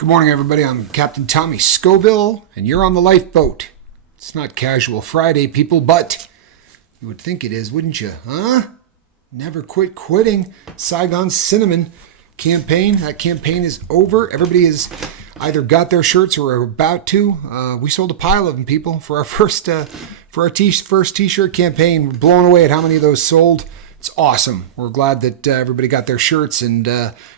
Good morning, everybody. I'm Captain Tommy Scoville, and you're on the lifeboat. It's not Casual Friday, people, but you would think it is, wouldn't you? Huh? Never quit quitting. Saigon Cinnamon campaign. That campaign is over. Everybody has either got their shirts or are about to. We sold a pile of them, people, for our first T-shirt campaign. We're blown away at how many of those sold. It's awesome. We're glad that everybody got their shirts, and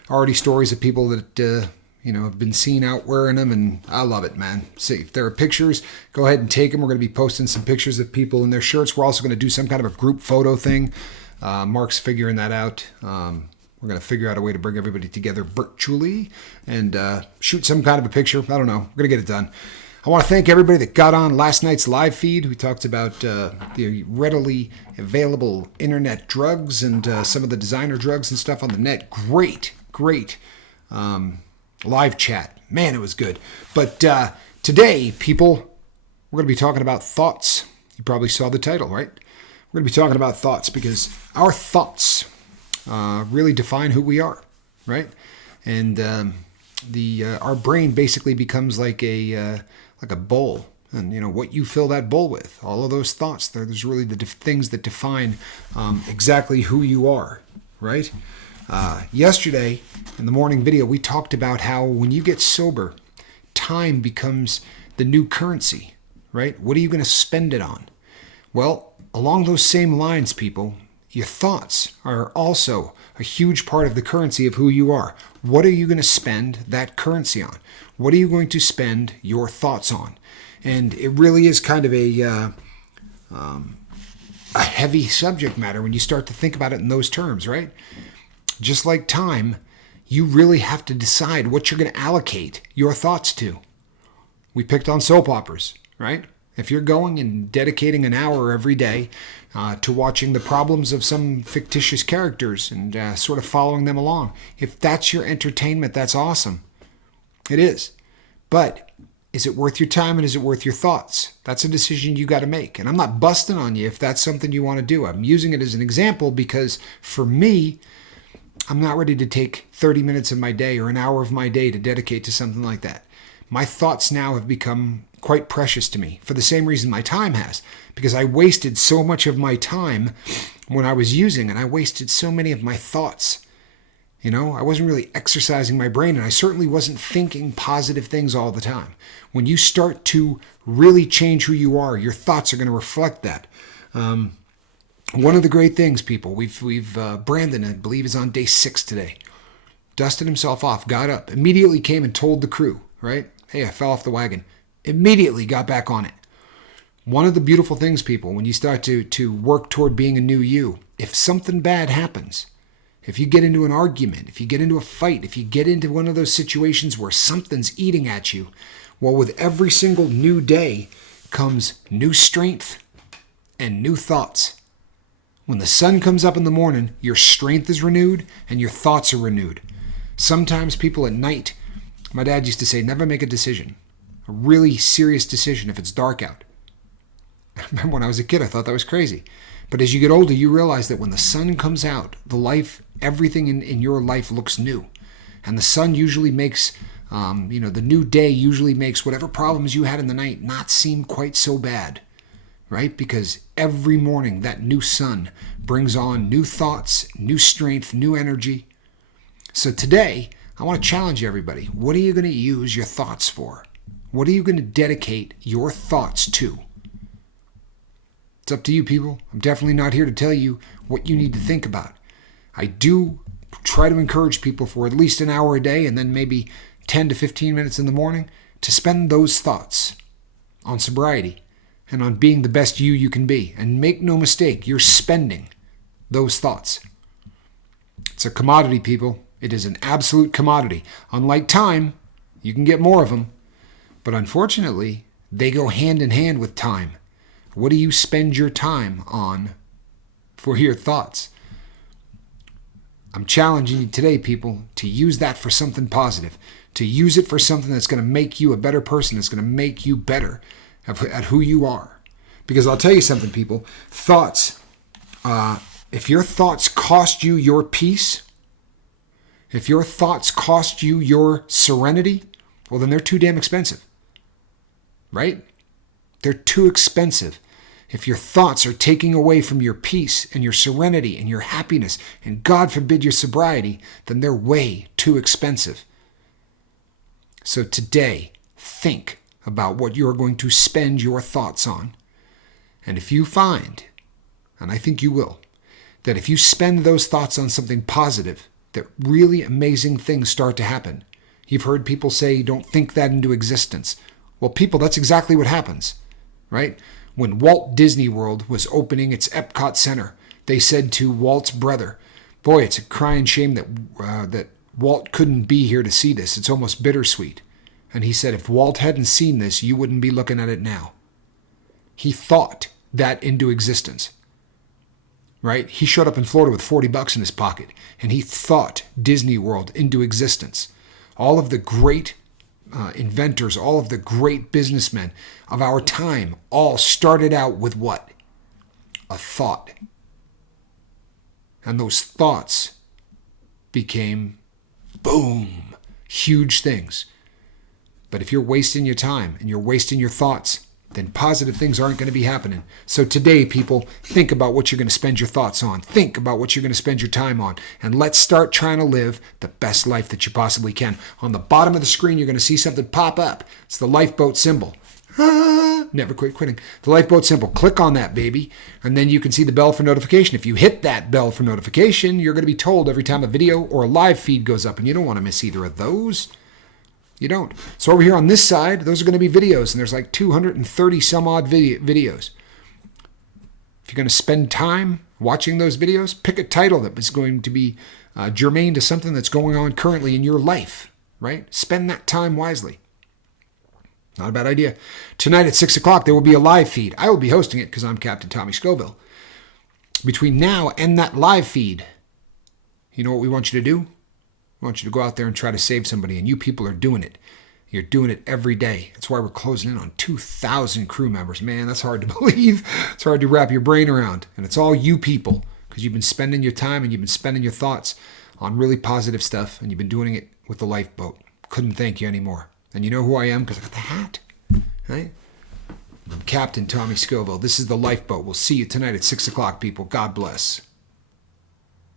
already stories of people that have been seen out wearing them, and I love it, man. See, if there are pictures, go ahead and take them. We're going to be posting some pictures of people in their shirts. We're also going to do some kind of a group photo thing. Mark's figuring that out. We're going to figure out a way to bring everybody together virtually and shoot some kind of a picture. I don't know. We're going to get it done. I want to thank everybody that got on last night's live feed. We talked about the readily available internet drugs and some of the designer drugs and stuff on the net. Great live chat. Man, it was good. But today, people, we're going to be talking about thoughts. You probably saw the title, right? We're going to be talking about thoughts because our thoughts really define who we are, right? And our brain basically becomes like a bowl. And, what you fill that bowl with, all of those thoughts, there's really the things that define exactly who you are, right? Yesterday, in the morning video, we talked about how when you get sober, time becomes the new currency, right? What are you going to spend it on? Well, along those same lines, people, your thoughts are also a huge part of the currency of who you are. What are you going to spend that currency on? What are you going to spend your thoughts on? And it really is kind of a heavy subject matter when you start to think about it in those terms, right? Just like time, you really have to decide what you're going to allocate your thoughts to. We picked on soap operas, right? If you're going and dedicating an hour every day to watching the problems of some fictitious characters and sort of following them along, if that's your entertainment, that's awesome. It is. But is it worth your time and is it worth your thoughts? That's a decision you got to make. And I'm not busting on you if that's something you want to do. I'm using it as an example because for me, I'm not ready to take 30 minutes of my day or an hour of my day to dedicate to something like that. My thoughts now have become quite precious to me for the same reason my time has, because I wasted so much of my time when I was using, and I wasted so many of my thoughts. I wasn't really exercising my brain, and I certainly wasn't thinking positive things all the time. When you start to really change who you are, your thoughts are going to reflect that. One of the great things, people, we've Brandon, I believe, is on day 6 today. Dusted himself off, got up, immediately came and told the crew, right? Hey, I fell off the wagon. Immediately got back on it. One of the beautiful things, people, when you start to work toward being a new you, if something bad happens, if you get into an argument, if you get into a fight, if you get into one of those situations where something's eating at you, well, with every single new day comes new strength and new thoughts. When the sun comes up in the morning, your strength is renewed and your thoughts are renewed. Sometimes people at night, my dad used to say, never make a decision, a really serious decision if it's dark out. I remember when I was a kid, I thought that was crazy. But as you get older, you realize that when the sun comes out, everything in your life looks new. And the sun usually makes, the new day usually makes whatever problems you had in the night not seem quite so bad. Right? Because every morning that new sun brings on new thoughts, new strength, new energy. So today, I want to challenge everybody. What are you going to use your thoughts for? What are you going to dedicate your thoughts to? It's up to you, people. I'm definitely not here to tell you what you need to think about. I do try to encourage people for at least an hour a day and then maybe 10 to 15 minutes in the morning to spend those thoughts on sobriety and on being the best you can be. And make no mistake, you're spending those thoughts. It's a commodity, people. It is an absolute commodity. Unlike time, you can get more of them. But unfortunately, they go hand in hand with time. What do you spend your time on for your thoughts? I'm challenging you today, people, to use that for something positive. To use it for something that's going to make you a better person, that's going to make you better at who you are. Because I'll tell you something, people. Thoughts, if your thoughts cost you your peace, if your thoughts cost you your serenity, Well, then they're too damn expensive, right? They're too expensive. If your thoughts are taking away from your peace and your serenity and your happiness, and God forbid your sobriety, then they're way too expensive. So today, think about what you're going to spend your thoughts on. And if you find, and I think you will, that if you spend those thoughts on something positive, that really amazing things start to happen. You've heard people say, don't think that into existence. Well, people, that's exactly what happens, right? When Walt Disney World was opening its Epcot Center, they said to Walt's brother, boy, it's a crying shame that Walt couldn't be here to see this. It's almost bittersweet. And he said, if Walt hadn't seen this, you wouldn't be looking at it now. He thought that into existence, right? He showed up in Florida with $40 in his pocket, and he thought Disney World into existence. All of the great inventors, all of the great businessmen of our time all started out with what? A thought. And those thoughts became, boom, huge things. But if you're wasting your time and you're wasting your thoughts, then positive things aren't going to be happening. So today, people, think about what you're going to spend your thoughts on. Think about what you're going to spend your time on. And let's start trying to live the best life that you possibly can. On the bottom of the screen, you're going to see something pop up. It's the lifeboat symbol. Never quit quitting. The lifeboat symbol. Click on that, baby. And then you can see the bell for notification. If you hit that bell for notification, you're going to be told every time a video or a live feed goes up. And you don't want to miss either of those. You don't. So over here on this side, those are going to be videos, and there's like 230 some odd videos. If you're going to spend time watching those videos, pick a title that is going to be germane to something that's going on currently in your life, right? Spend that time wisely. Not a bad idea. Tonight at 6 o'clock, there will be a live feed. I will be hosting it because I'm Captain Tommy Scoville. Between now and that live feed, you know what we want you to do? I want you to go out there and try to save somebody, and you people are doing it. You're doing it every day. That's why we're closing in on 2,000 crew members. Man, that's hard to believe. It's hard to wrap your brain around. And it's all you people, because you've been spending your time and you've been spending your thoughts on really positive stuff, and you've been doing it with the lifeboat. Couldn't thank you anymore. And you know who I am? Because I got the hat. Right? I'm Captain Tommy Scoville. This is the lifeboat. We'll see you tonight at 6 o'clock, people. God bless.